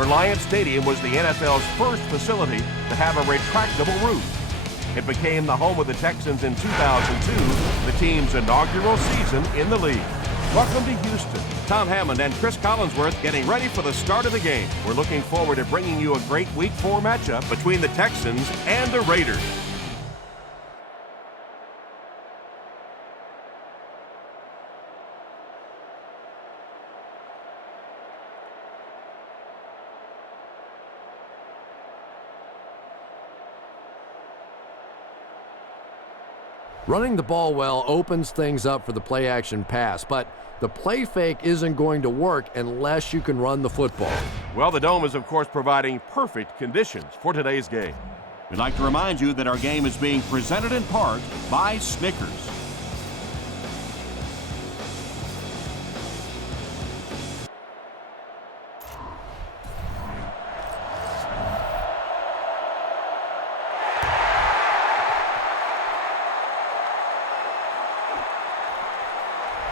Reliant Stadium was the NFL's first facility to have a retractable roof. It became the home of the Texans in 2002, the team's inaugural season in the league. Welcome to Houston. Tom Hammond and Chris Collinsworth getting ready for the start of the game. We're looking forward to bringing you a great Week 4 matchup between the Texans and the Raiders. Running the ball well opens things up for the play-action pass, but the play fake isn't going to work unless you can run the football. Well, the Dome is, of course, providing perfect conditions for today's game. We'd like to remind you that our game is being presented in part by Snickers.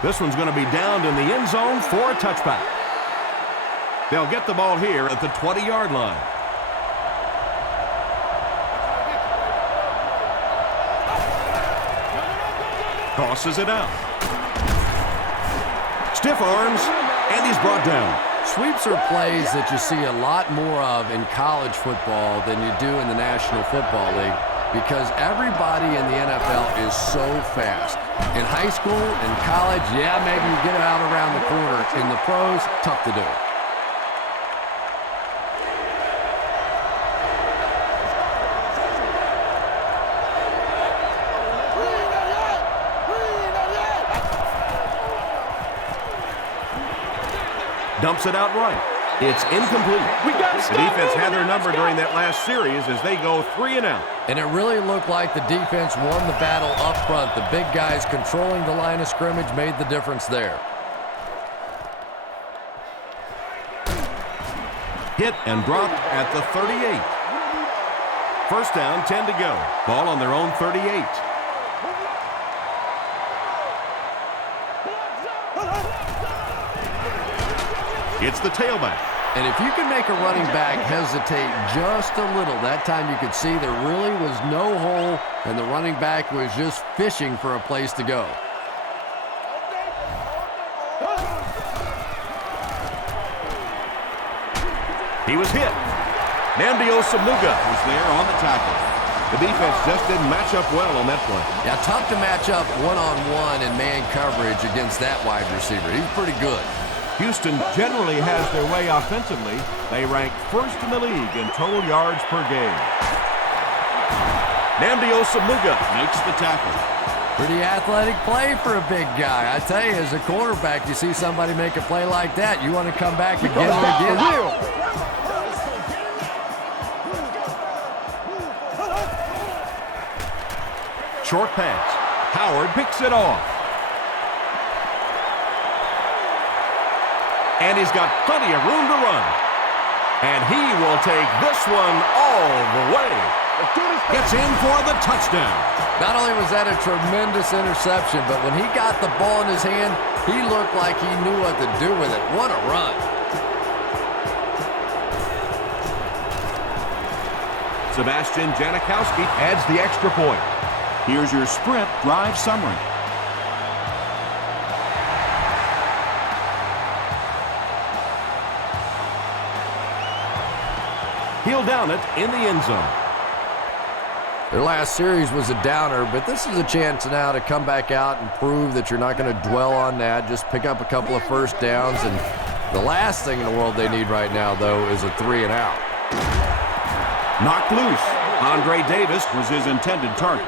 This one's going to be downed in the end zone for a touchback. They'll get the ball here at the 20-yard line. Tosses it out. Stiff arms, and he's brought down. Sweeps are plays that you see a lot more of in college football than you do in the National Football League because everybody in the NFL is so fast. In high school and college, yeah, maybe you get it out around the corner. In the pros, tough to do. Dumps it out right. It's incomplete. The defense had their number during that last series as they go 3 and out. And it really looked like the defense won the battle up front. The big guys controlling the line of scrimmage made the difference there. Hit and drop at the 38. First down, 10 to go. Ball on their own 38. It's the tailback. And if you can make a running back hesitate just a little, that time you could see there really was no hole and the running back was just fishing for a place to go. He was hit. Namdio Samuga was there on the tackle. The defense just didn't match up well on that play. Yeah, tough to match up one-on-one in man coverage against that wide receiver. He's pretty good. Houston generally has their way offensively. They rank first in the league in total yards per game. Namdio Samuga makes the tackle. Pretty athletic play for a big guy. I tell you, as a quarterback, you see somebody make a play like that, you want to come back and get it again. Short pass. Howard picks it off. And he's got plenty of room to run. And he will take this one all the way. Gets in for the touchdown. Not only was that a tremendous interception, but when he got the ball in his hand, he looked like he knew what to do with it. What a run. Sebastian Janikowski adds the extra point. Here's your sprint drive summary. He'll down it in the end zone. Their last series was a downer, but this is a chance now to come back out and prove that you're not going to dwell on that. Just pick up a couple of first downs, and the last thing in the world they need right now, though, is a 3 and out. Knocked loose. Andre Davis was his intended target.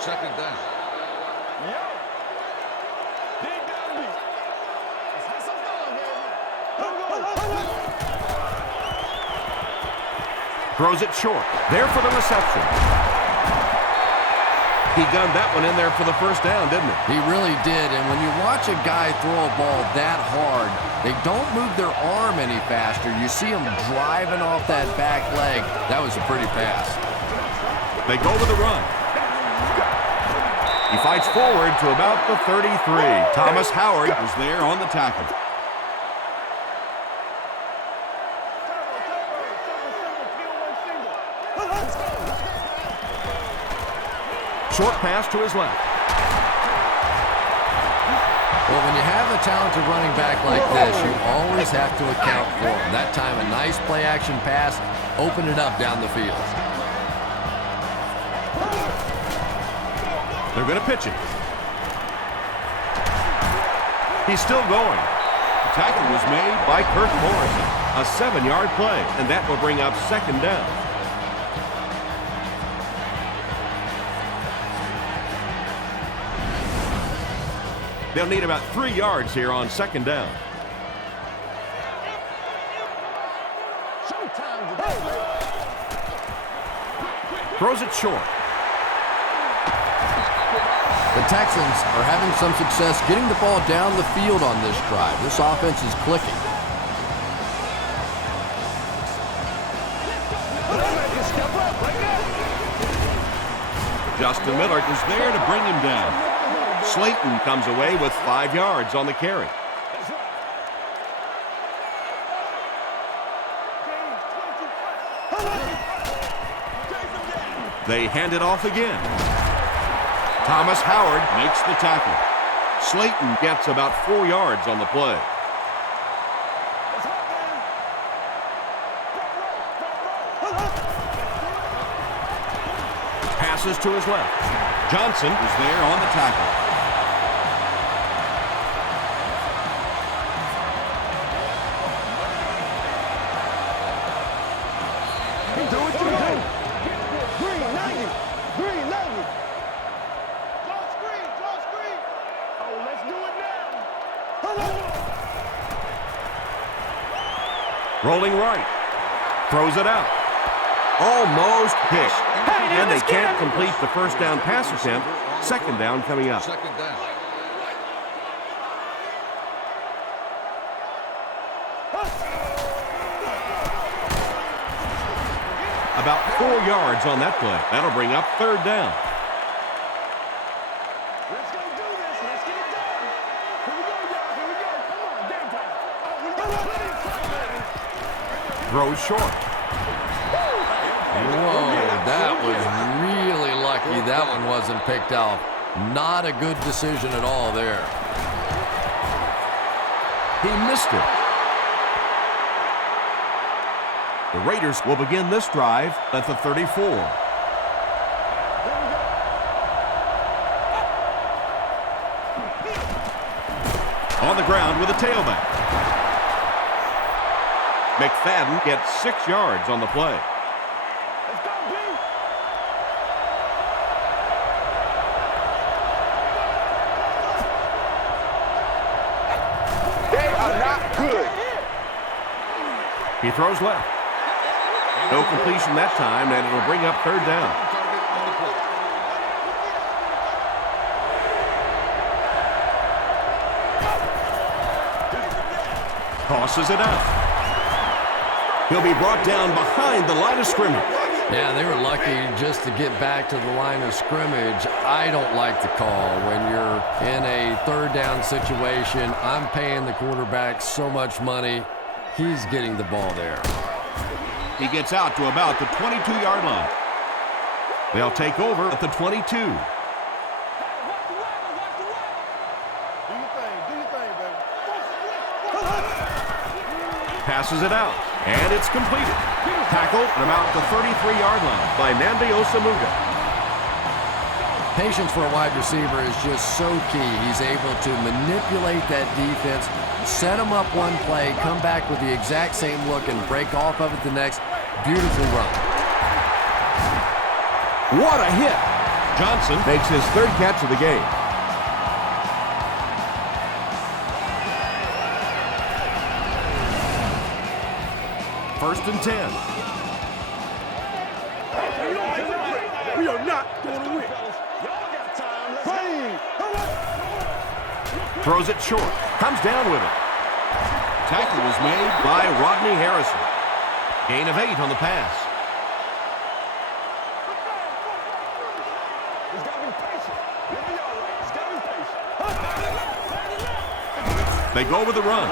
Second down. Throws it short. There for the reception. He gunned that one in there for the first down, didn't he? He really did, and when you watch a guy throw a ball that hard, they don't move their arm any faster. You see him driving off that back leg. That was a pretty pass. They go with the run. He fights forward to about the 33. Thomas Howard was there on the tackle. Short pass to his left. Well, when you have a talented running back like this, you always have to account for him. That time, a nice play-action pass opened it up down the field. They're going to pitch it. He's still going. The tackle was made by Kirk Morrison. A 7-yard play, and that will bring up second down. They'll need about 3 yards here on second down. Throws it short. The Texans are having some success getting the ball down the field on this drive. This offense is clicking. Justin Miller is there to bring him down. Slayton comes away with 5 yards on the carry. They hand it off again. Thomas Howard makes the tackle. Slayton gets about 4 yards on the play. Passes to his left. Johnson is there on the tackle. Rolling right. Throws it out. Almost hit. And they can't complete the first down pass attempt. Second down coming up. Second down. About 4 yards on that play. That'll bring up third down. Let's go do this. Let's get it done. Here we go, y'all. Here we go. Come on, game time. Throws short. Whoa, that was really lucky that one wasn't picked off. Not a good decision at all there. He missed it. The Raiders will begin this drive at the 34. On the ground with a tailback. McFadden gets 6 yards on the play. Let's go, B. They are not good. He throws left. No completion that time, and it'll bring up third down. Tosses it out. He'll be brought down behind the line of scrimmage. Yeah, they were lucky just to get back to the line of scrimmage. I don't like the call when you're in a third down situation. I'm paying the quarterback so much money. He's getting the ball there. He gets out to about the 22-yard line. They'll take over at the 22. Do your thing, baby. Passes it out, and it's completed. Tackled at about the 33-yard line by Nnamdi Osamuga. Patience for a wide receiver is just so key. He's able to manipulate that defense, set him up one play, come back with the exact same look, and break off of it the next. Beautiful run. What a hit! Johnson makes his third catch of the game. First and 10. We are not going to win. Y'all got time. Throws it short. Comes down with it. Tackle was made by Rodney Harrison. Gain of 8 on the pass. It's got to be patient. You'll be all right. It's got to be patient. They go with the run.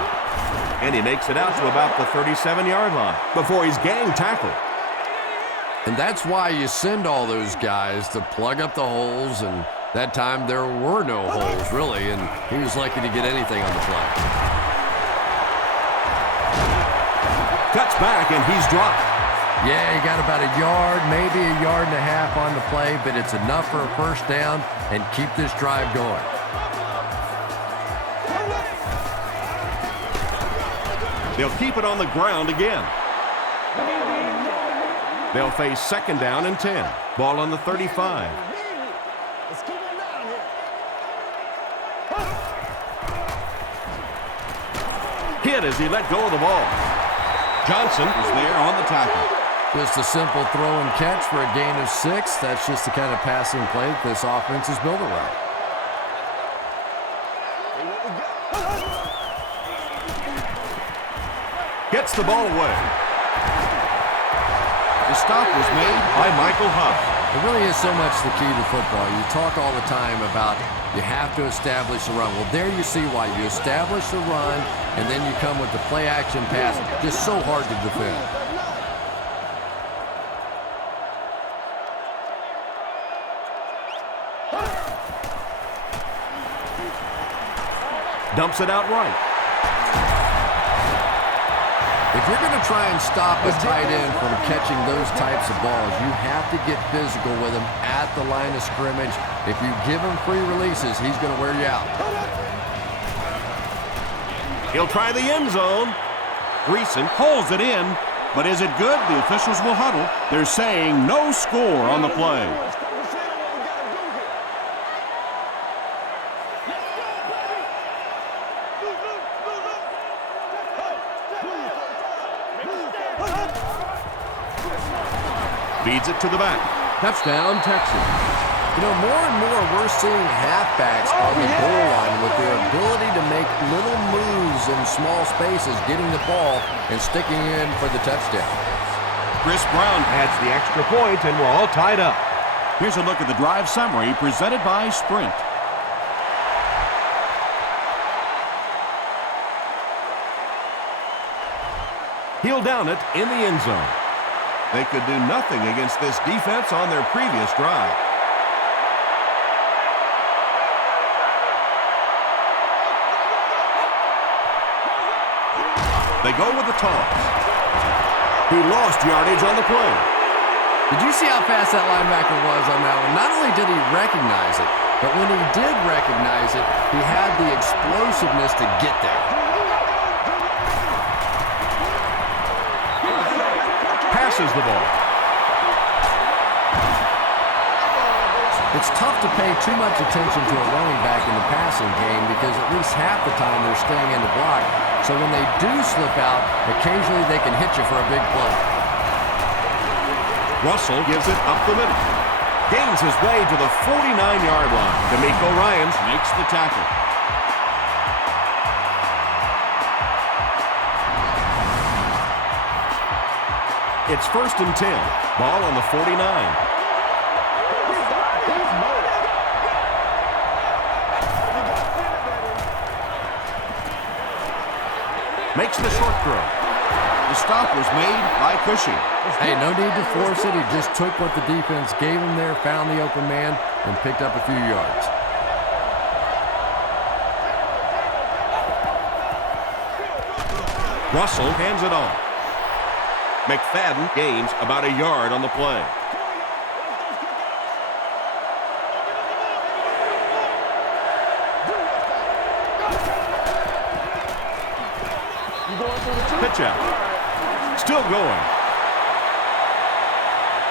And he makes it out to about the 37-yard line before he's gang tackled. And that's why you send all those guys to plug up the holes, and that time there were no holes, really, and he was lucky to get anything on the play. Cuts back, and he's dropped. Yeah, he got about a yard, maybe a yard and a half on the play, but it's enough for a first down and keep this drive going. They'll keep it on the ground again. They'll face second down and 10. Ball on the 35. Hit as he let go of the ball. Johnson is there on the tackle. Just a simple throw and catch for a gain of 6. That's just the kind of passing play that this offense is built around. Gets the ball away. The stop was made by Michael Huff. It really is so much the key to football. You talk all the time about you have to establish the run. Well, there you see why. You establish the run, and then you come with the play-action pass. Just so hard to defend. Dumps it out right. If you're going to try and stop a tight end from catching those types of balls, you have to get physical with him at the line of scrimmage. If you give him free releases, he's going to wear you out. He'll try the end zone. Greason pulls it in, but is it good? The officials will huddle. They're saying no score on the play. Feeds it to the back. Touchdown, Texans. You know, more and more we're seeing halfbacks on the goal line with their ability to make little moves in small spaces, getting the ball and sticking in for the touchdown. Chris Brown Adds the extra point, and we're all tied up. Here's a look at the drive summary presented by Sprint. He'll down it in the end zone. They could do nothing against this defense on their previous drive. They go with the toss. He lost yardage on the play. Did you see how fast that linebacker was on that one? Not only did he recognize it, but when he did recognize it, he had the explosiveness to get there. Passes the ball. It's tough to pay too much attention to a running back in the passing game because at least half the time they're staying in the block. So when they do slip out, occasionally they can hit you for a big play. Russell gives it up the middle. Gains his way to the 49-yard line. D'Amico Ryans makes the tackle. It's 1st and 10. Ball on the 49. Makes the short throw. The stop was made by Cushing. Hey, no need to force it. He just took what the defense gave him there, found the open man, and picked up a few yards. Russell hands it off. McFadden gains about a yard on the play. Pitch out. Still going.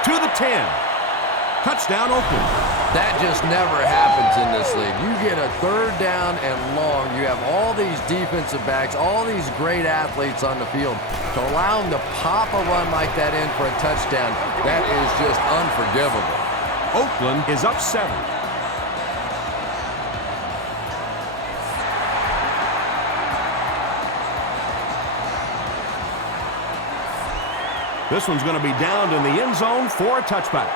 To the 10. Touchdown, Oakland. That just never happens in this league. You get a 3rd down and long. You have all these defensive backs, all these great athletes on the field. To allow them to pop a run like that in for a touchdown, that is just unforgivable. Oakland is up 7. This one's going to be downed in the end zone for a touchback.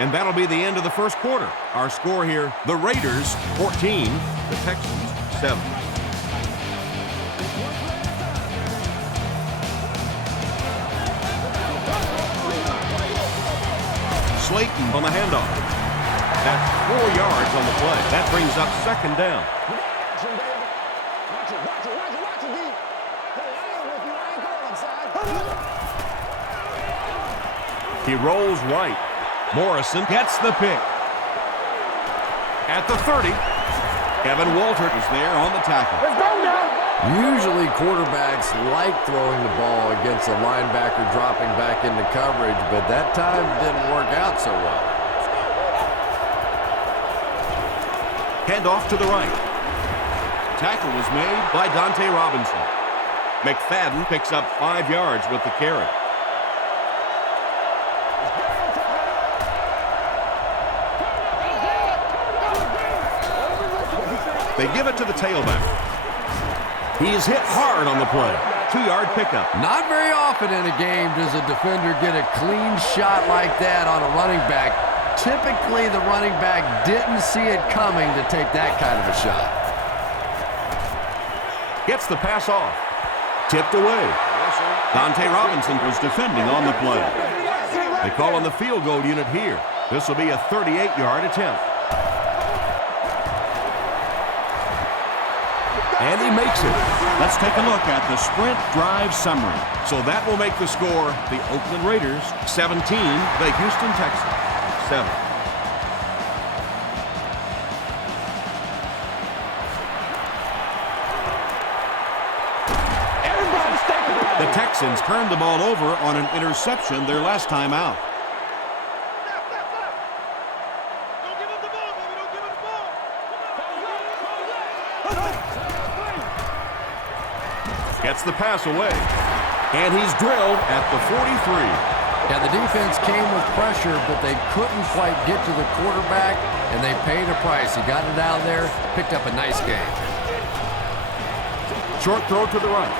And that'll be the end of the first quarter. Our score here, the Raiders 14, the Texans 7. Slayton on the handoff. That's 4 yards on the play. That brings up second down. He rolls right. Morrison gets the pick. At the 30, Kevin Walter is there on the tackle. Usually quarterbacks like throwing the ball against a linebacker dropping back into coverage, but that time didn't work out so well. Handoff to the right. Tackle was made by Dante Robinson. McFadden picks up 5 yards with the carry. They give it to the tailback. He is hit hard on the play. 2-yard pickup. Not very often in a game does a defender get a clean shot like that on a running back. Typically, the running back didn't see it coming to take that kind of a shot. Gets the pass off. Tipped away. Dante Robinson was defending on the play. They call on the field goal unit here. This will be a 38-yard attempt. And he makes it. Let's take a look at the sprint drive summary. So that will make the score the Oakland Raiders 17, the Houston Texans 7. The Texans turned the ball over on an interception their last time out. Gets the pass away. And he's drilled at the 43. Yeah, the defense came with pressure, but they couldn't quite get to the quarterback, and they paid a price. He got it out of there, picked up a nice game. Short throw to the right.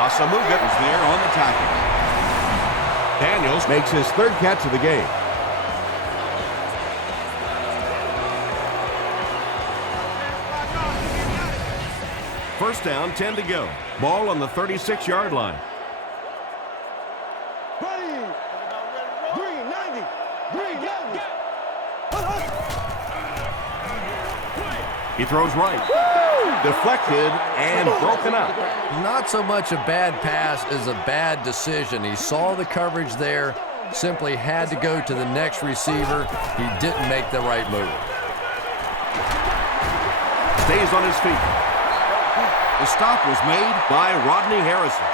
Asamuga is there on the tackle. Daniels makes his 3rd catch of the game. First down, 10 to go. Ball on the 36-yard line. He throws right. Deflected and broken up. Not so much a bad pass as a bad decision. He saw the coverage there, simply had to go to the next receiver. He didn't make the right move. Stays on his feet. The stop was made by Rodney Harrison.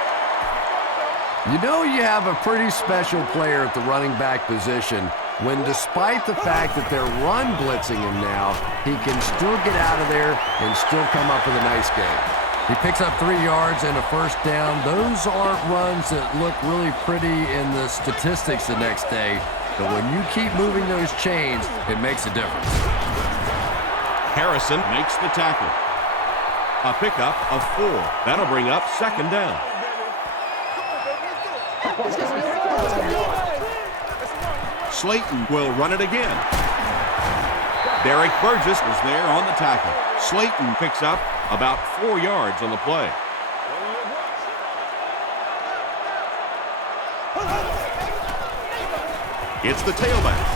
You know you have a pretty special player at the running back position when, despite the fact that they're run blitzing him now, he can still get out of there and still come up with a nice game. He picks up 3 yards and a first down. Those aren't runs that look really pretty in the statistics the next day, but when you keep moving those chains, it makes a difference. Harrison makes the tackle. A pickup of 4. That'll bring up second down. Slayton will run it again. Derek Burgess was there on the tackle. Slayton picks up about 4 yards on the play. It's the tailback.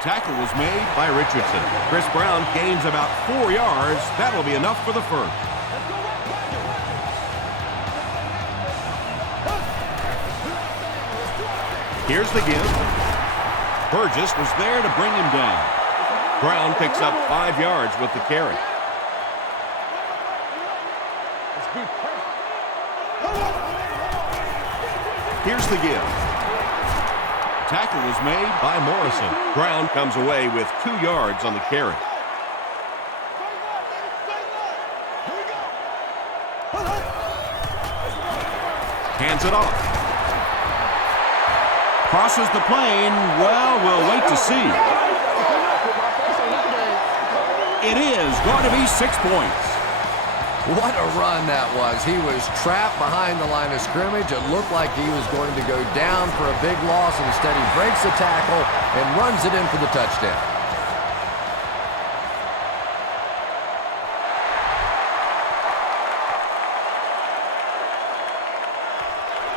Tackle was made by Richardson. Chris Brown gains about 4 yards. That'll be enough for the first. Here's the give. Burgess was there to bring him down. Brown picks up 5 yards with the carry. Here's the give. Tackle was made by Morrison. Brown comes away with 2 yards on the carry. Hands it off. Crosses the plane. Well, we'll wait to see. It is going to be 6 points. What a run that was. He was trapped behind the line of scrimmage. It looked like he was going to go down for a big loss. Instead, he breaks the tackle and runs it in for the touchdown.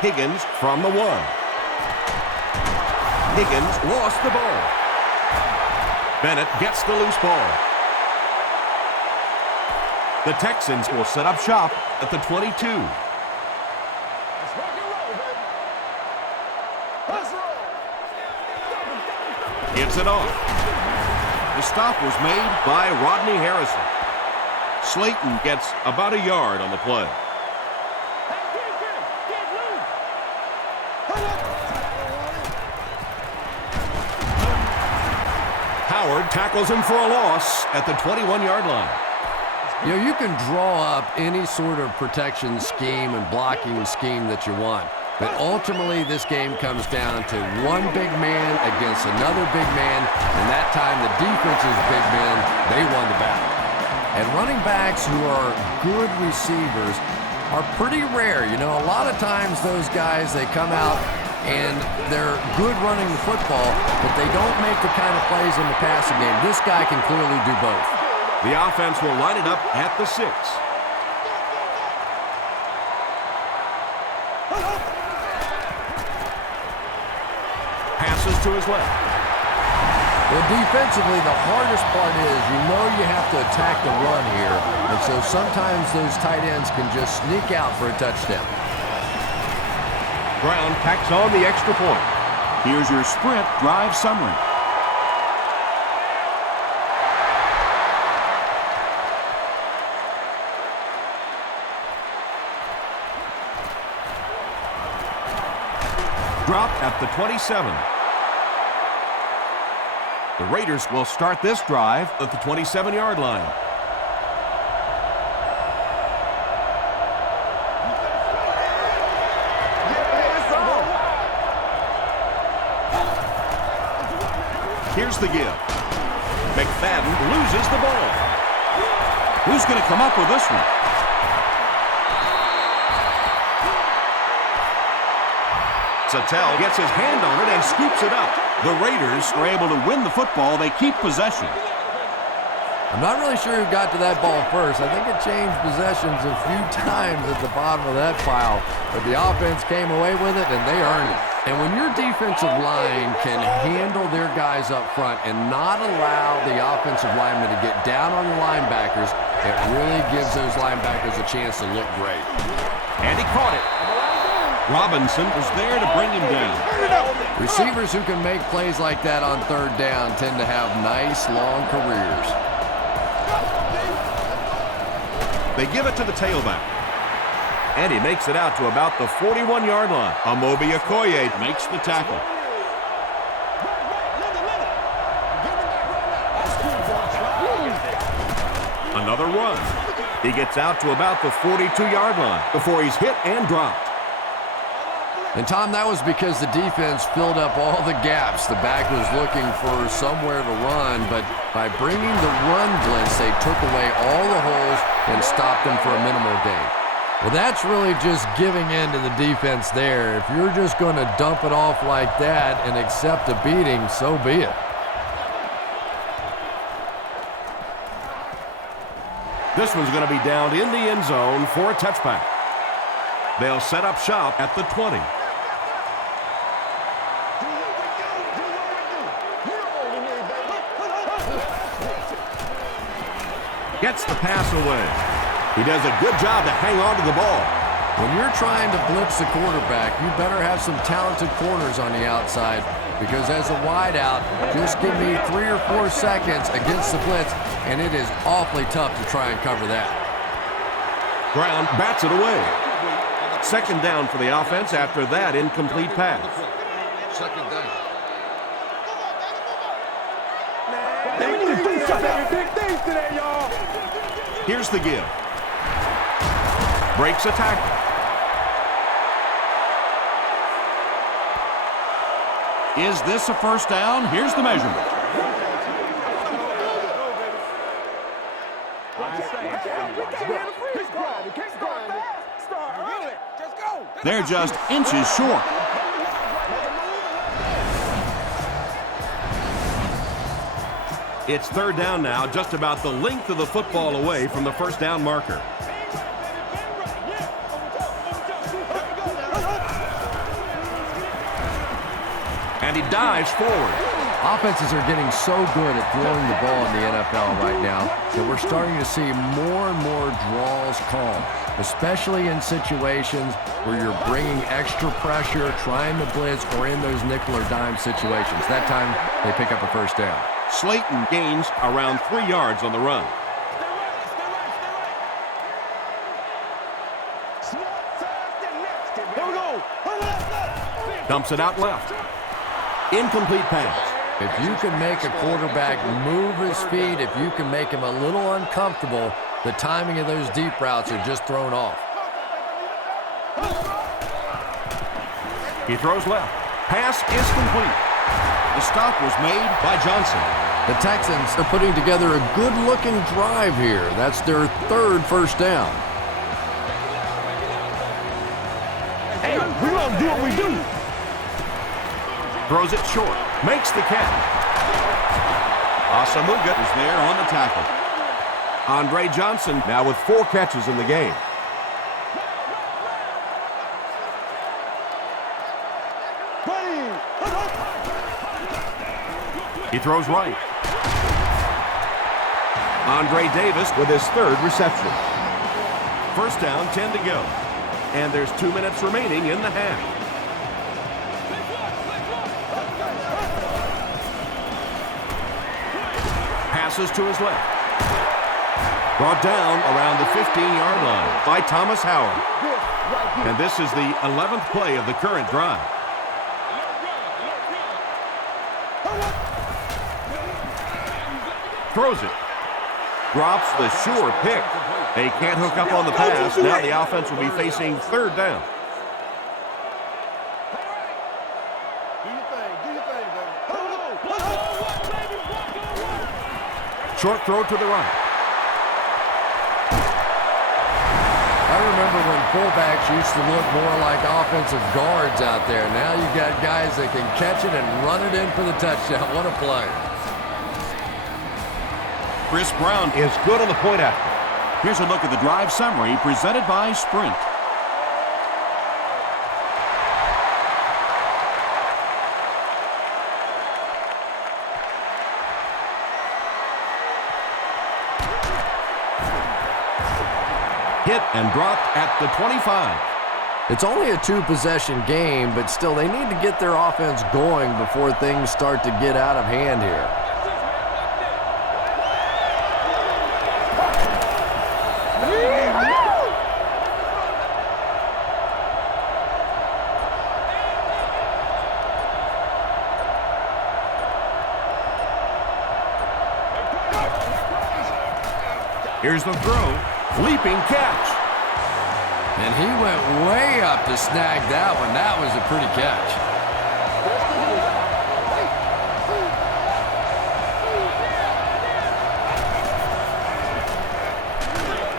Higgins from the 1. Higgins lost the ball. Bennett gets the loose ball. The Texans will set up shop at the 22. Gives it off. The stop was made by Rodney Harrison. Slayton gets about a yard on the play. Howard tackles him for a loss at the 21-yard line. You know, you can draw up any sort of protection scheme and blocking scheme that you want. But ultimately, this game comes down to one big man against another big man. And that time, the defense's big men, they won the battle. And running backs who are good receivers are pretty rare. You know, a lot of times those guys, they come out and they're good running the football, but they don't make the kind of plays in the passing game. This guy can clearly do both. The offense will line it up at the 6. Passes to his left. Well, defensively, the hardest part is you know you have to attack the run here, and so sometimes those tight ends can just sneak out for a touchdown. Brown tacks on the extra point. Here's your sprint drive summary. Dropped at the 27. The Raiders will start this drive at the 27-yard line. Here's the give. McFadden loses the ball. Who's going to come up with this one? Sattel gets his hand on it and scoops it up. The Raiders are able to win the football. They keep possession. I'm not really sure who got to that ball first. I think it changed possessions a few times at the bottom of that pile, but the offense came away with it, and they earned it. And when your defensive line can handle their guys up front and not allow the offensive linemen to get down on the linebackers, it really gives those linebackers a chance to look great. And he caught it. Robinson was there to bring him down. Receivers who can make plays like that on third down tend to have nice, long careers. They give it to the tailback. And he makes it out to about the 41-yard line. Amobi Okoye makes the tackle. Another run. He gets out to about the 42-yard line before he's hit and dropped. And, Tom, that was because the defense filled up all the gaps. The back was looking for somewhere to run, but by bringing the run blitz, they took away all the holes and stopped them for a minimal gain. Well, that's really just giving in to the defense there. If you're just going to dump it off like that and accept a beating, so be it. This one's going to be down in the end zone for a touchback. They'll set up shop at the 20. Gets the pass away. He does a good job to hang on to the ball. When you're trying to blitz the quarterback, you better have some talented corners on the outside, because as a wideout, just give me 3 or 4 seconds against the blitz, and it is awfully tough to try and cover that. Brown bats it away. Second down for the offense after that incomplete pass. Second down. Here's the give. Breaks a tackle. Is this a first down? Here's the measurement. They're just inches short. It's third down now, just about the length of the football away from the first down marker. And And he dives forward. Offenses are getting so good at throwing the ball in the NFL right now that we're starting to see more and more draws called, especially in situations where you're bringing extra pressure, trying to blitz, or in those nickel or dime situations. That time, they pick up a first down. Slayton gains around 3 yards on the run. Here we go. Dumps it out left. Incomplete pass. If you can make a quarterback move his feet, if you can make him a little uncomfortable, the timing of those deep routes are just thrown off. He throws left. Pass is complete. The stop was made by Johnson. The Texans are putting together a good-looking drive here. That's their 3rd first down. Hey, we gonna do what we do. Throws it short. Makes the catch. Asamuga is there on the tackle. Andre Johnson Now with 4 catches in the game. He throws right. Andre Davis With his 3rd reception. first down, 10 to go. And there's 2 minutes remaining in the half. Passes to his left. Brought down around the 15-yard line by Thomas Howard. And this is the 11th play of the current drive. Throws it. Drops the sure pick. They can't hook up on the pass. Now the offense will be facing 3rd down. Short throw to the right. I remember when fullbacks used to look more like offensive guards out there. Now you've got guys that can catch it and run it in for the touchdown. What a play. Chris Brown Is good on the point after. Here's a look at the drive summary presented by Sprint. Hit and dropped at the 25. It's only a 2-possession game, but still they need to get their offense going before things start to get out of hand here. Here's the throw. Leaping catch. And he went way up to snag that one. That was a pretty catch.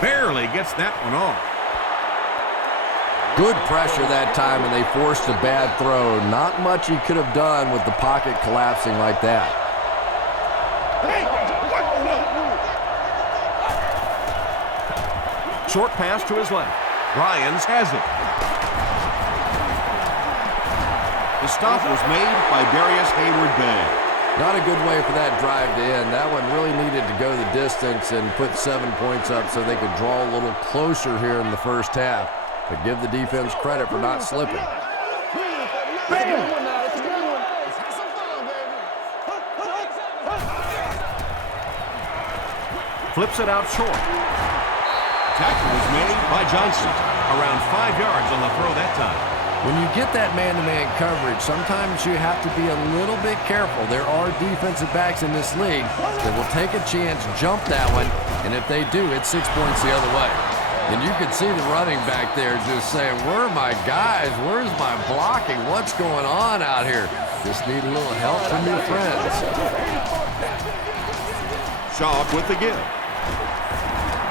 Barely gets that one off. Good pressure that time, and they forced a bad throw. Not much he could have done with the pocket collapsing like that. Short pass to his left. Ryans has it. The stop was made by Darius Hayward-Bay. Not a good way for that drive to end. That one really needed to go the distance and put 7 points up so they could draw a little closer here in the first half. But give the defense credit for not slipping. Flips it out short. Tackle was made by Johnson. Around 5 yards on the throw that time. When you get that man-to-man coverage, sometimes you have to be a little bit careful. There are defensive backs in this league that will take a chance, jump that one, and if they do, it's 6 points the other way. And you can see the running back there just saying, where are my guys? Where's my blocking? What's going on out here? Just need a little help from your friends. Shaw with the give.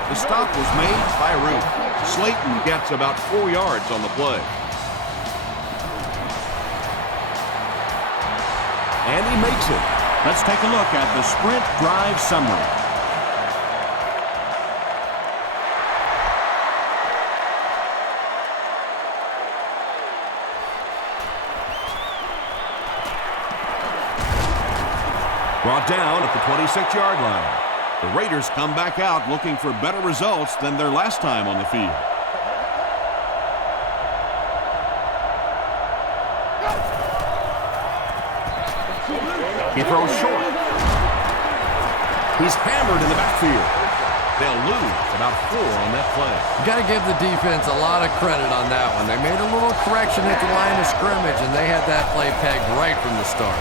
The stop was made by Root. Slayton gets about 4 yards on the play. And he makes it. Let's take a look at the Sprint drive summary. Brought down at the 26-yard line. The Raiders come back out looking for better results than their last time on the field. He throws short. He's hammered in the backfield. They'll lose about 4 on that play. You got to give the defense a lot of credit on that one. They made a little correction at the line of scrimmage, and they had that play pegged right from the start.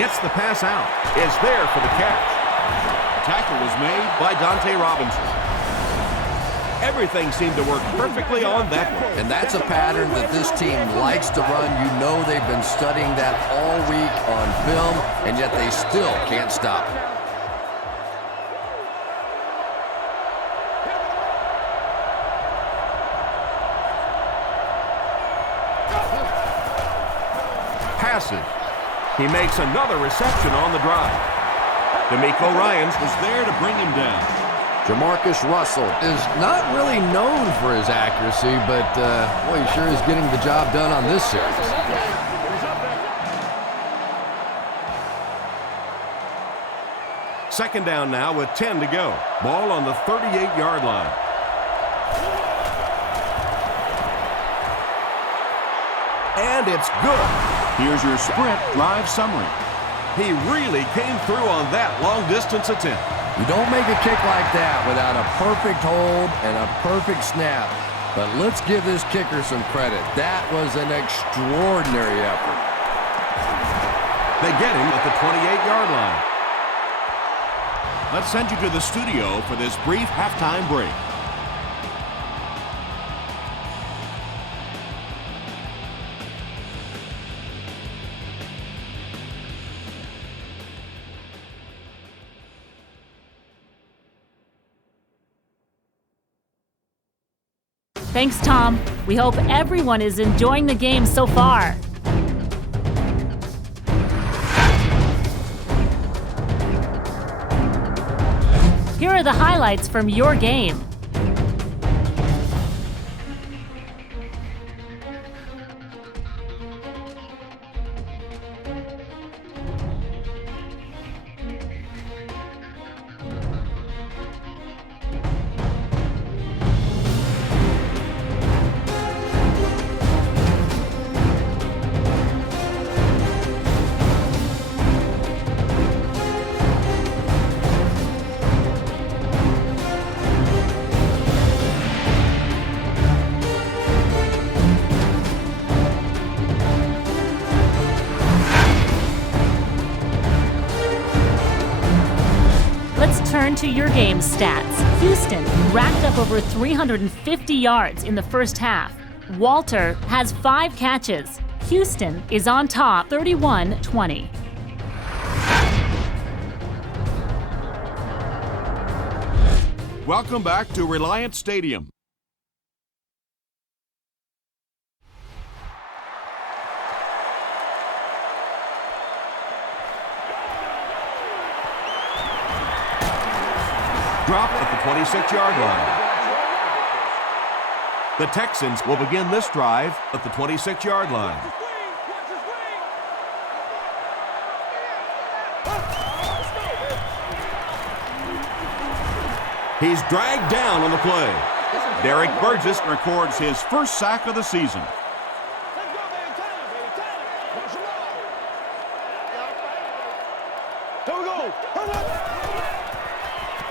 Gets the pass out. Is there for the catch. Tackle was made by Dante Robinson. Everything seemed to work perfectly on that one. And that's a pattern that this team likes to run. You know they've been studying that all week on film, and yet they still can't stop it. Passes. He makes another reception on the drive. D'Amico Ryans was there to bring him down. Jamarcus Russell is not really known for his accuracy, but boy, he sure is getting the job done on this series. Second down now with 10 to go. Ball on the 38-yard line. And it's good. Here's your sprint drive summary. He really came through on that long-distance attempt. You don't make a kick like that without a perfect hold and a perfect snap. But let's give this kicker some credit. That was an extraordinary effort. They get him at the 28-yard line. Let's send you to the studio for this brief halftime break. Thanks, Tom. We hope everyone is enjoying the game so far. Here are the highlights from your game. Turn to your game stats. Houston racked up over 350 yards in the first half. Walter has 5 catches. Houston is on top 31-20. Welcome back to Reliant Stadium. Drop at the 26-yard line. The Texans will begin this drive at the 26-yard line. He's dragged down on the play. Derek Burgess records his first sack of the season.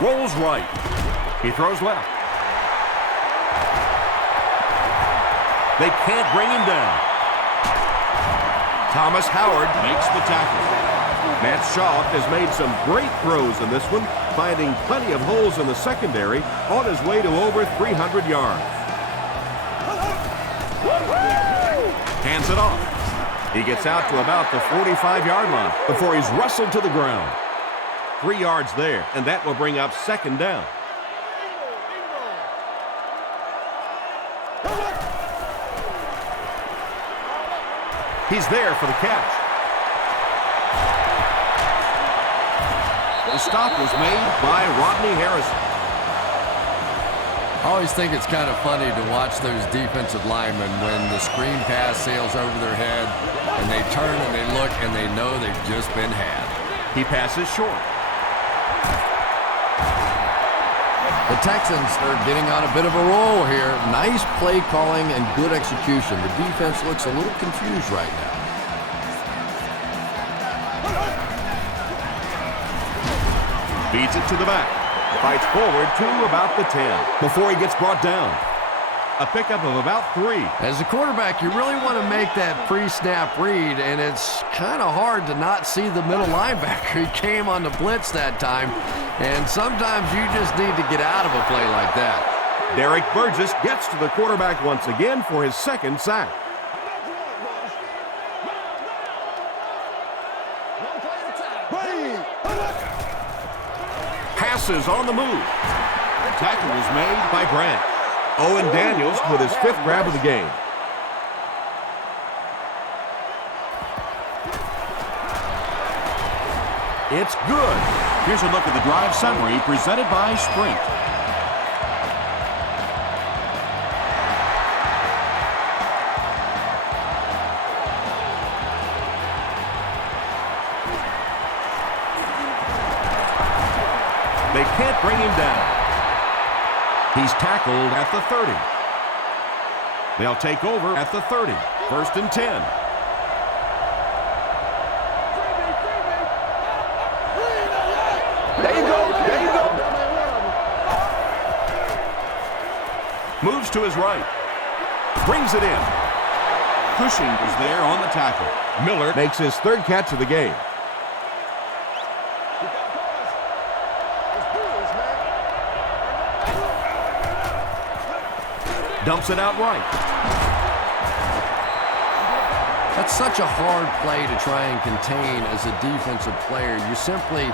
Rolls right. He throws left. They can't bring him down. Thomas Howard makes the tackle. Matt Shaw has made some great throws in this one, finding plenty of holes in the secondary on his way to over 300 yards. Hands it off. He gets out to about the 45-yard line before he's wrestled to the ground. 3 yards there, and that will bring up second down. He's there for the catch. The stop was made by Rodney Harrison. I always think it's kind of funny to watch those defensive linemen when the screen pass sails over their head and they turn and they look and they know they've just been had. He passes short. The Texans are getting on a bit of a roll here. Nice play calling and good execution. The defense looks a little confused right now. Feeds it to the back. Fights forward to about the 10 before he gets brought down. A pickup of about 3. As a quarterback, you really want to make that pre-snap read, and it's kind of hard to not see the middle linebacker. He came on the blitz that time, and sometimes you just need to get out of a play like that. Derek Burgess gets to the quarterback once again for his 2nd sack. Passes on the move. The tackle was made by Branch. Owen Daniels with his 5th grab of the game. It's good. Here's a look at the drive summary presented by Sprint. They can't bring him down. He's tackled at the 30. They'll take over at the 30. 1st and 10. There you go. There you go. Moves to his right. Brings it in. Cushing was there on the tackle. Miller makes his 3rd catch of the game. Dumps it out right. That's such a hard play to try and contain as a defensive player. You simply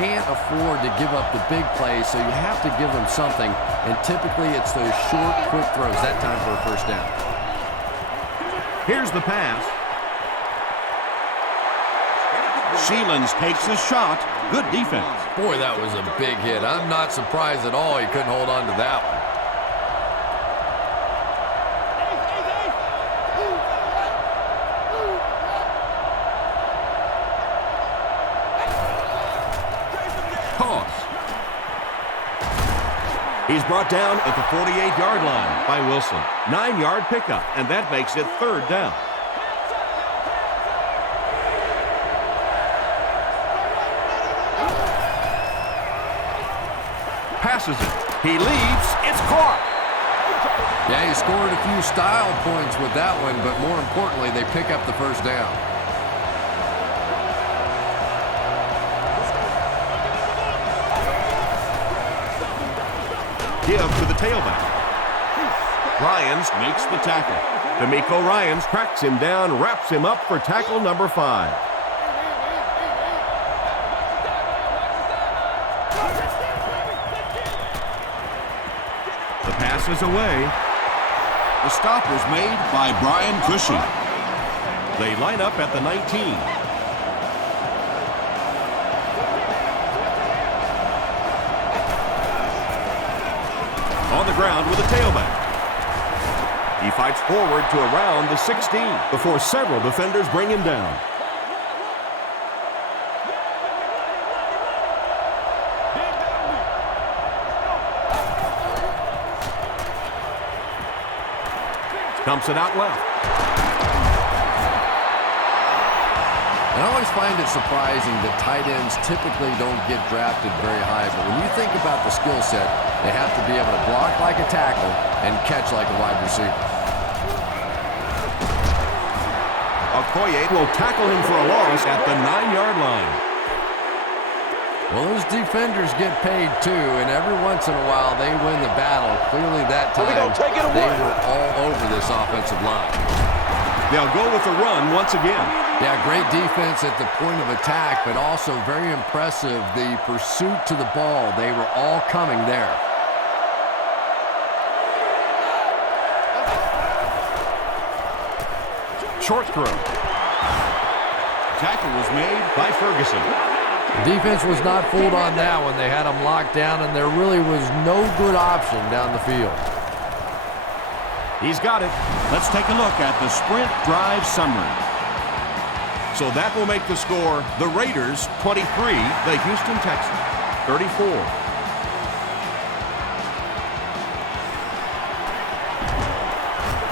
can't afford to give up the big plays, so you have to give them something, and typically it's those short, quick throws. That time for a 1st down. Here's the pass. Sheelans takes a shot. Good defense. Boy, that was a big hit. I'm not surprised at all he couldn't hold on to that one. He's brought down at the 48-yard line by Wilson. 9-yard pickup, and that makes it 3rd down. Passes it. He leaps. It's caught. Yeah, he scored a few style points with that one, but more importantly, they pick up the 1st down. Give to the tailback. Ryans makes the tackle. D'Amico Ryans tracks him down, wraps him up for tackle number 5. The pass is away. The stop was made by Brian Cushing. They line up at the 19. On the ground with a tailback. He fights forward to around the 16 before several defenders bring him down. Dumps it out left. And I always find it surprising that tight ends typically don't get drafted very high, but when you think about the skill set, they have to be able to block like a tackle and catch like a wide receiver. Okoye will tackle him for a loss at the 9-yard line. Well, those defenders get paid too, and every once in a while they win the battle. Clearly that time they were all over this offensive line. They'll go with the run once again. Yeah, great defense at the point of attack, but also very impressive the pursuit to the ball. They were all coming there. Short throw. Tackle was made by Ferguson. The defense was not fooled on that one. They had them locked down, and there really was no good option down the field. He's got it. Let's take a look at the sprint drive summary. So that will make the score the Raiders 23, the Houston Texans 34.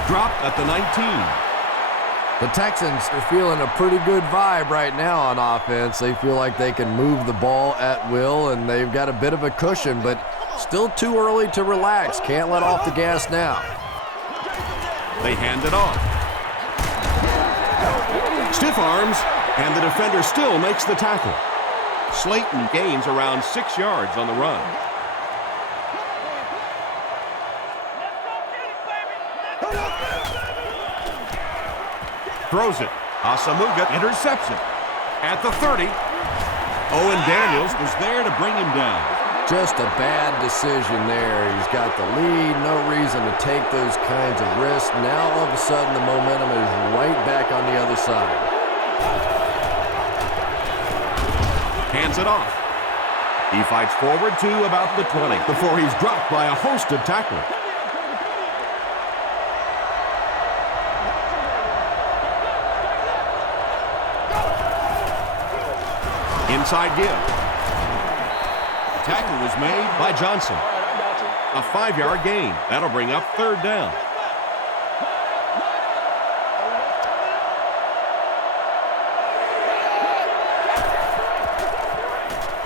Drop at the 19. The Texans are feeling a pretty good vibe right now on offense. They feel like they can move the ball at will, and they've got a bit of a cushion, but still too early to relax. Can't let off the gas now. They hand it off. Stiff arms, and the defender still makes the tackle. Slayton gains around 6 yards on the run. Throws it. Asamuga intercepts it. At the 30, Owen Daniels was there to bring him down. Just a bad decision there. He's got the lead, no reason to take those kinds of risks. Now all of a sudden the momentum is right back on the other side. Hands it off. He fights forward to about the 20 before he's dropped by a host of tacklers. Inside give. Tackle was made by Johnson. A 5-yard gain. That'll bring up 3rd down.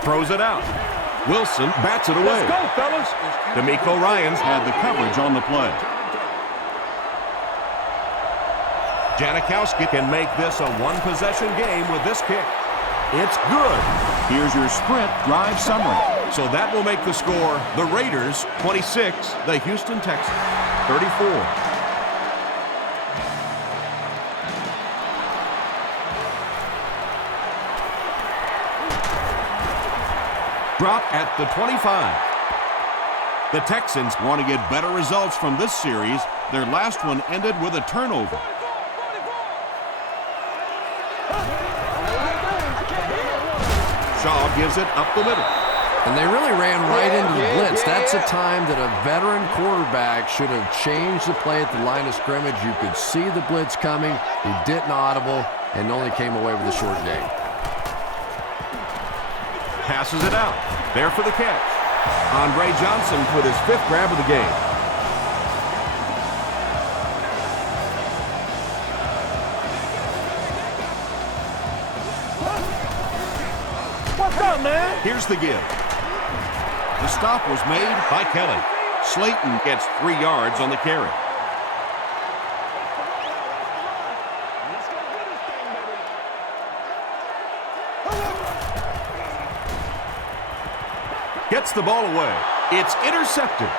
Throws it out. Wilson bats it away. Let's go, fellas. D'Amico Ryans had the coverage on the play. Janikowski can make this a one-possession game with this kick. It's good. Here's your sprint drive summary. So that will make the score the Raiders 26, the Houston Texans 34. Drop at the 25. The Texans want to get better results from this series. Their last one ended with a turnover. Shaw gives it up the middle. And they really ran right into the blitz. That's a time that a veteran quarterback should have changed the play at the line of scrimmage. You could see the blitz coming. He didn't audible and only came away with a short gain. Passes it out. There for the catch. Andre Johnson with his 5th grab of the game. What's up, man? Here's the give. The stop was made by Kelly. Slayton gets 3 yards on the carry. Gets the ball away. It's intercepted.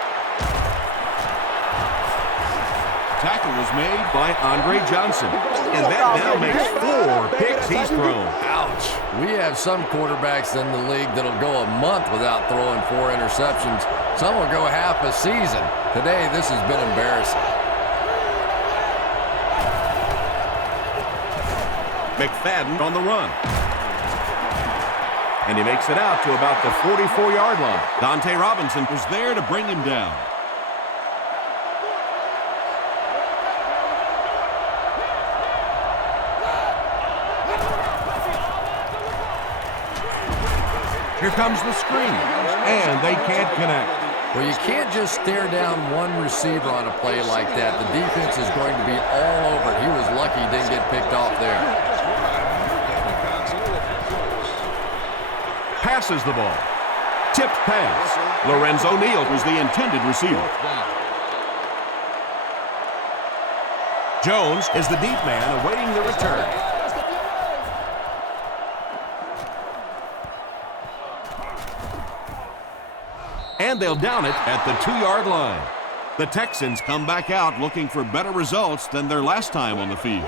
Tackle was made by Andre Johnson. And that now makes 4 picks he's thrown. Ouch. We have some quarterbacks in the league that'll go a month without throwing 4 interceptions. Some will go half a season. Today, this has been embarrassing. McFadden on the run. And he makes it out to about the 44-yard line. Dante Robinson was there to bring him down. Here comes the screen, and they can't connect. Well, you can't just stare down one receiver on a play like that. The defense is going to be all over it. He was lucky he didn't get picked off there. Passes the ball. Tipped pass. Lorenzo Neal was the intended receiver. Jones is the deep man awaiting the return. And they'll down it at the 2-yard line. The Texans come back out looking for better results than their last time on the field.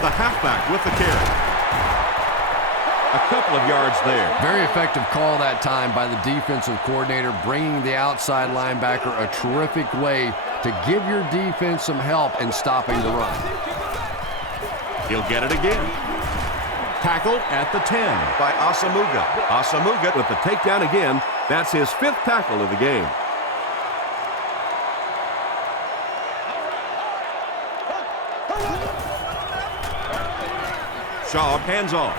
The halfback with the carry. A couple of yards there. Very effective call that time by the defensive coordinator, bringing the outside linebacker a terrific way to give your defense some help in stopping the run. He'll get it again. Tackled at the 10 by Asamuga. Asamuga with the takedown again. That's his 5th tackle of the game. Shaw hands off.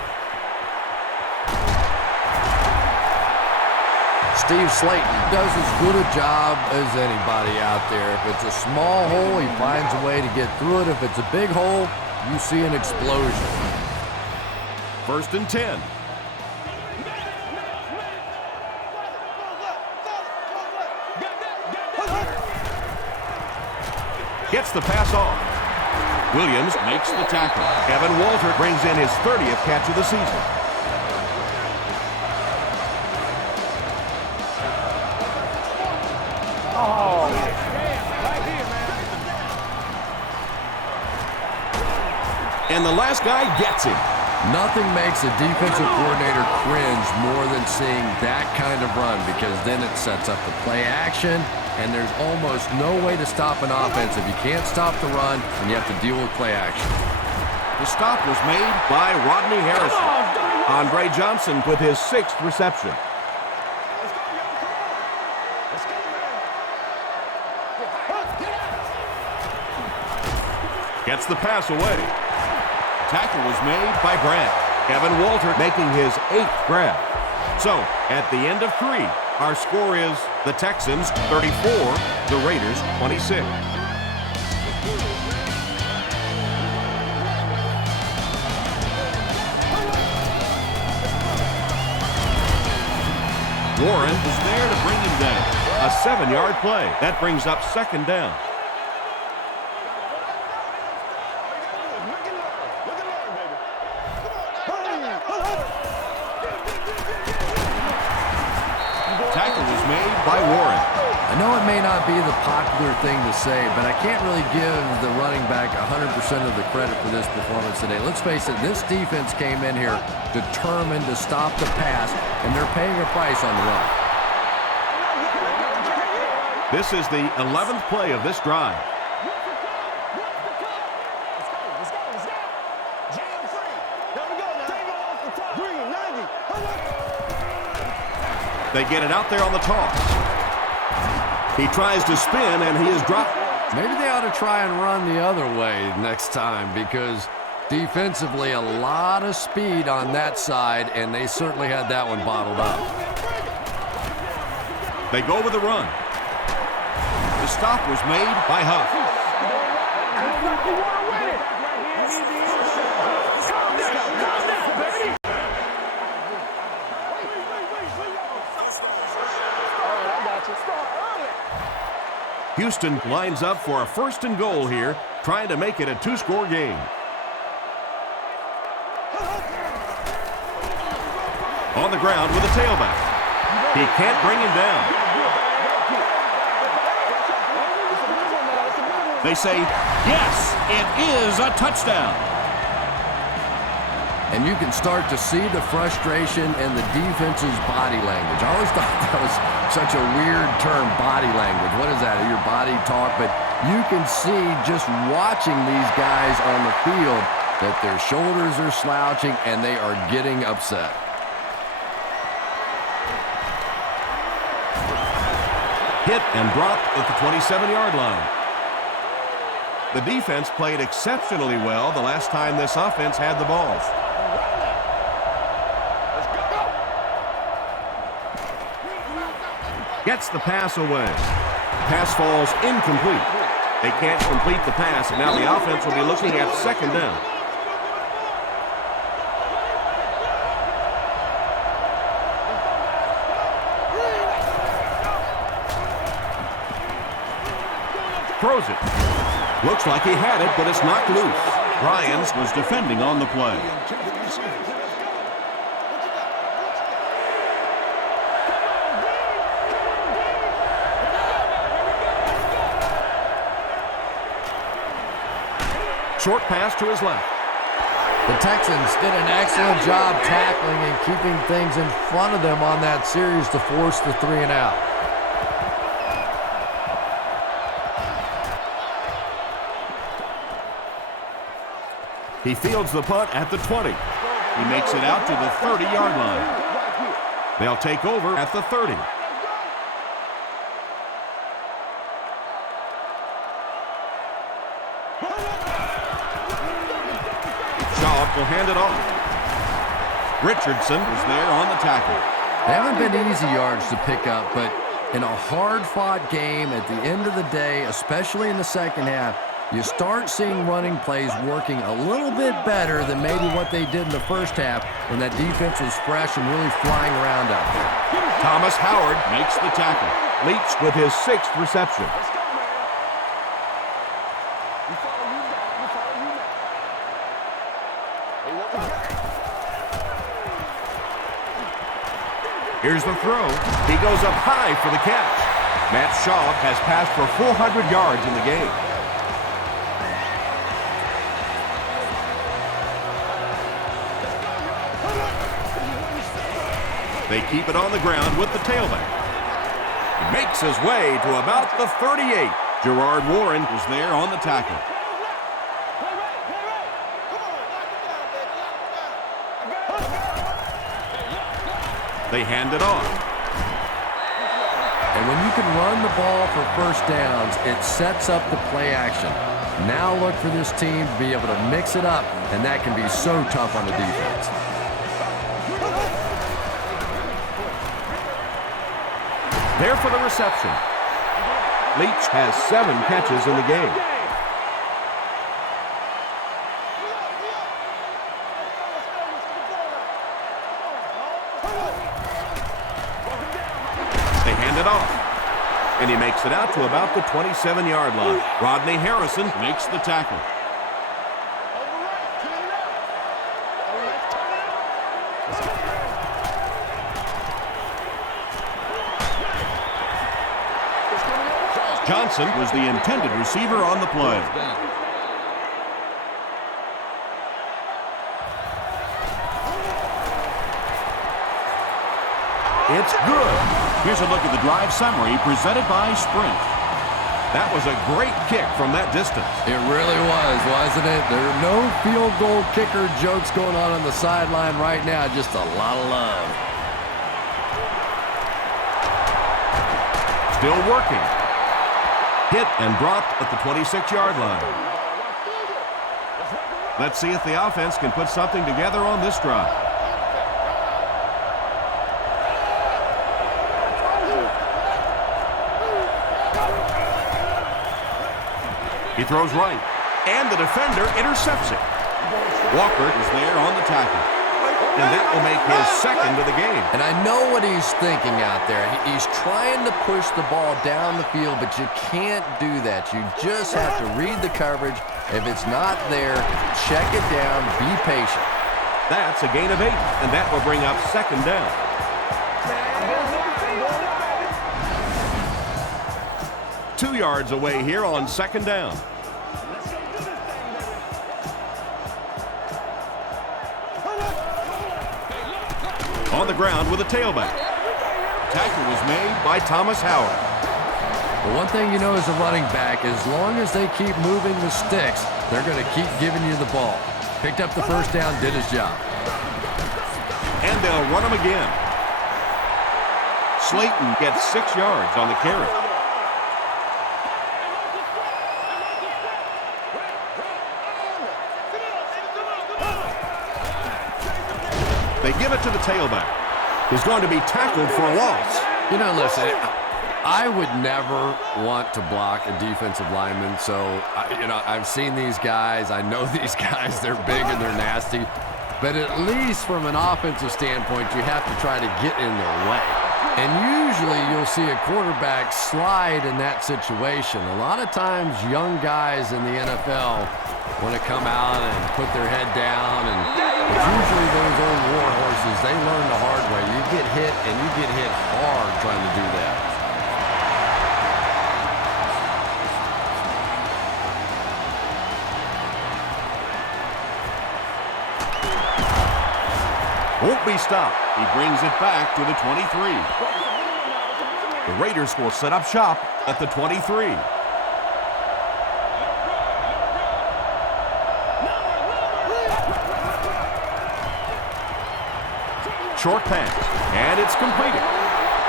Steve Slayton does as good a job as anybody out there. If it's a small hole, he finds a way to get through it. If it's a big hole, you see an explosion. 1st and 10. Gets the pass off. Williams makes the tackle. Evan Walter brings in his 30th catch of the season. And the last guy gets him. Nothing makes a defensive coordinator cringe more than seeing that kind of run, because then it sets up the play action, and there's almost no way to stop an offense if you can't stop the run and you have to deal with play action. The stop was made by Rodney Harrison. Andre Johnson with his 6th reception. Gets the pass away. Tackle was made by Brand. Evan Walter making his 8th grab. So, at the end of 3, our score is the Texans 34, the Raiders 26. Warren was there to bring him down. A 7-yard play. That brings up 2nd down. Tackle was made by Warren. I know it may not be the popular thing to say, but I can't really give the running back 100% of the credit for this performance today. Let's face it, this defense came in here determined to stop the pass, and they're paying a price on the run. This is the 11th play of this drive. They get it out there on the toss. He tries to spin, and he is dropped. Maybe they ought to try and run the other way next time, because defensively, a lot of speed on that side, and they certainly had that one bottled up. They go with the run. The stop was made by Huff. Houston lines up for a 1st and goal here, trying to make it a 2-score game. On the ground with a tailback. He can't bring him down. They say, yes, it is a touchdown. And you can start to see the frustration in the defense's body language. I always thought that was such a weird term, body language. What is that? Your body talk? But you can see just watching these guys on the field that their shoulders are slouching and they are getting upset. Hit and dropped at the 27-yard line. The defense played exceptionally well the last time this offense had the ball. Gets the pass away. Pass falls incomplete. They can't complete the pass, and now the offense will be looking at 2nd down. Throws it. Looks like he had it, but it's knocked loose. Ryans was defending on the play. Short pass to his left. The Texans did an excellent job tackling and keeping things in front of them on that series to force the 3 and out. He fields the punt at the 20. He makes it out to the 30-yard line. They'll take over at the 30. Shaw will hand it off. Richardson is there on the tackle. They haven't been easy yards to pick up, but in a hard-fought game at the end of the day, especially in the second half, you start seeing running plays working a little bit better than maybe what they did in the first half when that defense was fresh and really flying around out there. Thomas Howard makes the tackle. Leach with his 6th reception. Here's the throw. He goes up high for the catch. Matt Shaw has passed for 400 yards in the game. They keep it on the ground with the tailback. He makes his way to about the 38. Gerard Warren is there on the tackle. They hand it off. And when you can run the ball for first downs, it sets up the play action. Now look for this team to be able to mix it up, and that can be so tough on the defense. There for the reception. Leach has 7 catches in the game. They hand it off. And he makes it out to about the 27-yard line. Rodney Harrison Makes the tackle. Johnson was the intended receiver on the play. It's good. Here's a look at the drive summary presented by Sprint. That was a great kick from that distance. It really was, wasn't it? There are no field goal kicker jokes going on the sideline right now. Just a lot of love. still working. Hit and dropped at the 26-yard line. Let's see if the offense can put something together on this drive. He throws right, and the defender intercepts it. Walker is there on the tackle, and that will make his second of the game. And I know what he's thinking out there. He's trying to push the ball down the field, but you can't do that. You just have to read the coverage. If it's not there, check it down, be patient. That's a gain of 8, and that will bring up second down. Two yards away here on second down. On the ground with a tailback. Tackle was made by Thomas Howard. The one thing you know as a running back, as long as they keep moving the sticks, they're going to keep giving you the ball. Picked up the first down, did his job. And they'll run him again. Slayton gets 6 yards on the carry. They give it to the tailback. He's going to be tackled for a loss. You know, listen, I would never want to block a defensive lineman. So, I've seen these guys. I know these guys. They're big and they're nasty. But at least from an offensive standpoint, you have to try to get in their way. And usually you'll see a quarterback slide in that situation. A lot of times young guys in the NFL want to come out and put their head down, and it's usually those old war horses. They learn the hard way. You get hit, and you get hit hard trying to do that. Won't be stopped. He brings it back to the 23. The Raiders will set up shop at the 23. Short pass, and it's completed.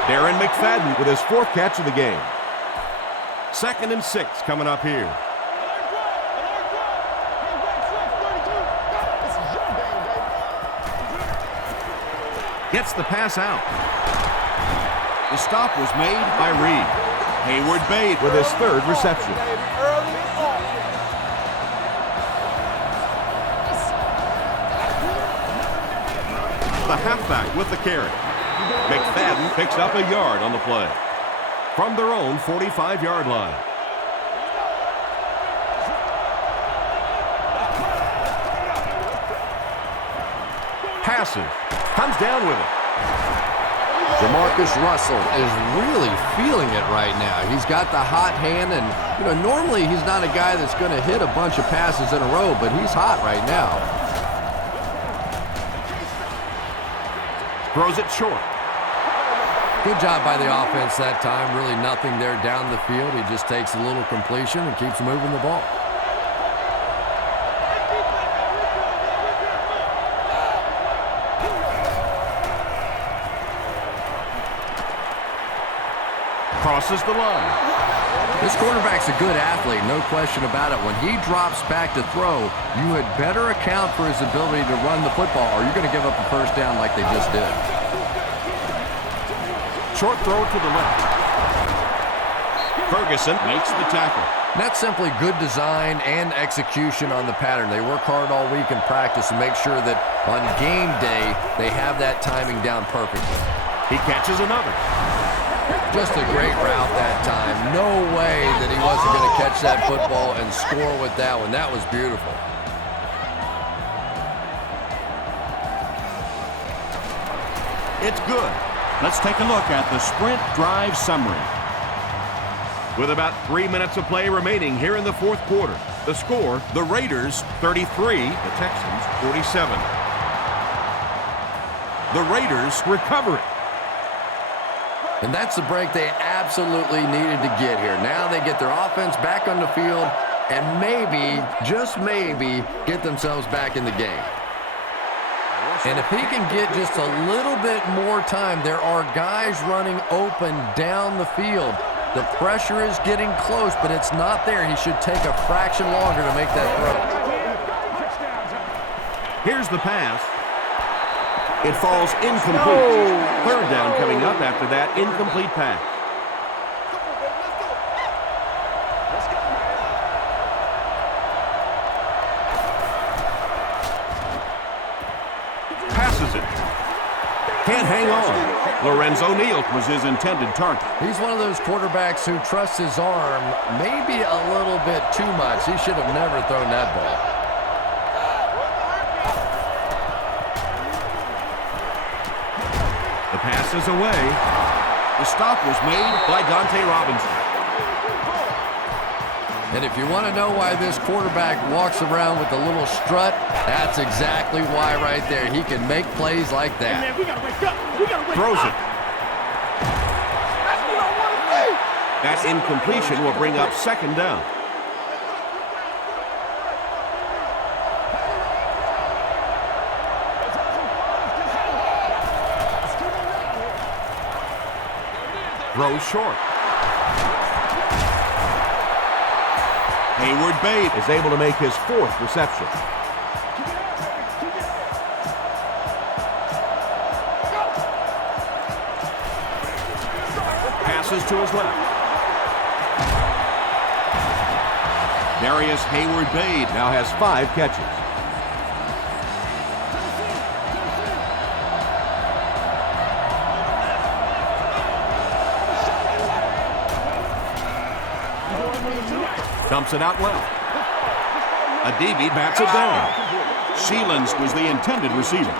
Darren McFadden with his 4th catch of the game. 2nd and 6 coming up here. Gets the pass out. The stop was made by Reed. Hayward Bade with his 3rd reception. The halfback with the carry. McFadden picks up a yard on the play from their own 45-yard line. Passes. Comes down with it. Jamarcus Russell is really feeling it right now. He's got the hot hand, and normally he's not a guy that's going to hit a bunch of passes in a row, but he's hot right now. Throws it short. Good job by the offense that time. Really nothing there down the field. He just takes a little completion and keeps moving the ball. Crosses the line. This quarterback's a good athlete, no question about it. When he drops back to throw, you had better account for his ability to run the football, or you're going to give up a 1st down like they just did. Short throw to the left. Ferguson makes the tackle. That's simply good design and execution on the pattern. They work hard all week in practice to make sure that on game day they have that timing down perfectly. He catches another. Just a great route that time. No way that he wasn't going to catch that football and score with that one. That was beautiful. It's good. Let's take a look at the sprint drive summary. With about 3 minutes of play remaining here in the 4th quarter. The score, the Raiders 33, the Texans 47. The Raiders recover it. And that's the break they absolutely needed to get here. Now they get their offense back on the field and maybe, just maybe, get themselves back in the game. And if he can get just a little bit more time, there are guys running open down the field. The pressure is getting close, but it's not there. He should take a fraction longer to make that throw. Here's the pass. It falls incomplete. 3rd down coming up after that incomplete pass. Passes it. Can't hang on. Lorenzo Neal was his intended target. He's one of those quarterbacks who trusts his arm maybe a little bit too much. He should have never thrown that ball. The pass is away. The stop was made by Dante Robinson. And if you want to know why this quarterback walks around with a little strut, that's exactly why right there. He can make plays like that. Hey man, we gotta wake up. Throws it. That's what I want to see. That incompletion will bring up 2nd down. Throws short. Hayward Bade is able to make his 4th reception. Passes to his left. Darius Hayward Bade now has 5 catches. Dumps it out left. Adibi bats it down. Sheelans was the intended receiver.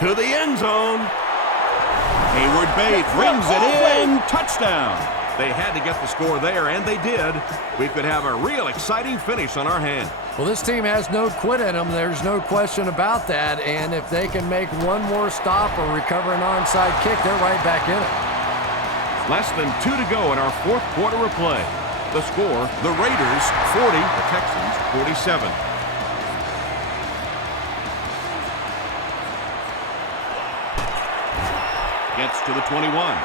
To the end zone. Hayward Bade brings it in. Touchdown. They had to get the score there, and they did. We could have a real exciting finish on our hands. Well, this team has no quit in them. There's no question about that. And if they can make one more stop or recover an onside kick, they're right back in it. Less than 2 to go in our 4th quarter of play. The score, the Raiders 40, the Texans 47. Gets to the 21.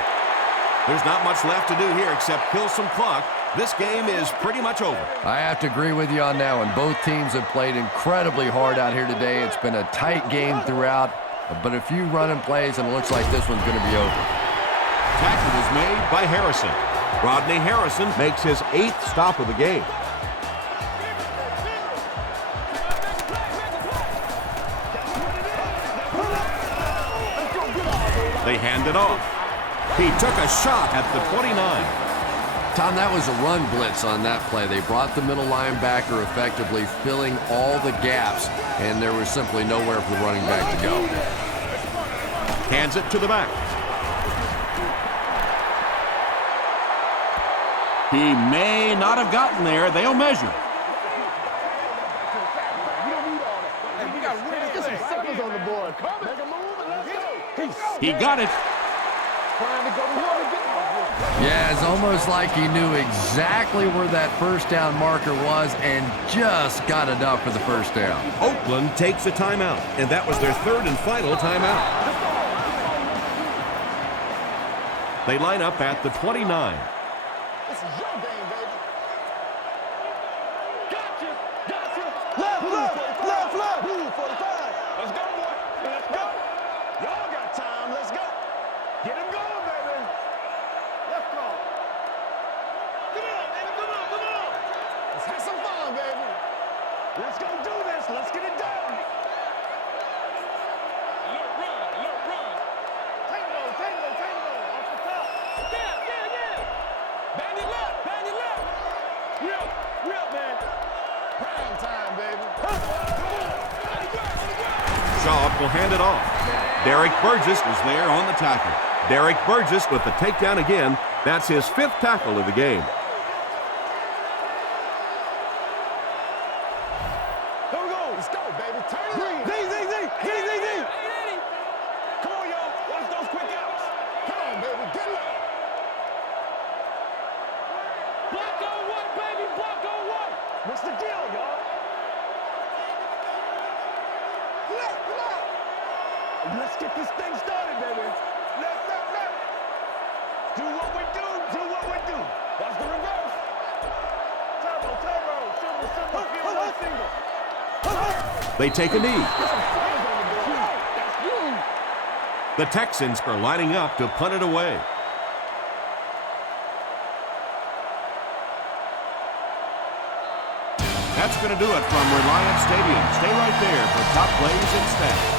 There's not much left to do here except kill some clock. This game is pretty much over. I have to agree with you on that one. Both teams have played incredibly hard out here today. It's been a tight game throughout, but a few running plays, and it looks like this one's going to be over. Tackle is made by Harrison. Rodney Harrison makes his 8th stop of the game. They hand it off. He took a shot at the 29. Tom, that was a run blitz on that play. They brought the middle linebacker effectively filling all the gaps, and there was simply nowhere for the running back to go. Hands it to the back. He may not have gotten there. They'll measure. He got it. Yeah, it's almost like he knew exactly where that first down marker was and just got enough for the first down. Oakland takes a timeout, and that was their 3rd and final timeout. They line up at the 29. This is your game, baby. Gotcha, gotcha. Left. Move 45. Let's go, boy. Let's go. Y'all got time. Let's go. Get him going, baby. Let's go. Come on, baby. Come on. Let's have some fun, baby. Let's go do this. Let's get it done. Look, run. Tango. Off the top. Yeah. Bang it left. Real, man. Prime time, baby. Shaw will hand it off. Derek Burgess is there on the tackle. Derek Burgess with the takedown again. That's his 5th tackle of the game. Here we go. Let's go, baby. Turn it. Z. Come on, y'all. Watch those quick outs. Come on, baby. Get low. Block on one, baby. Block on one. What's the deal, y'all? Let's get this thing started, baby. Left. Do what we do. Watch the reverse. Turbo. Single. They take a knee. The Texans are lining up to punt it away. That's going to do it from Reliance Stadium. Stay right there for top plays and stats.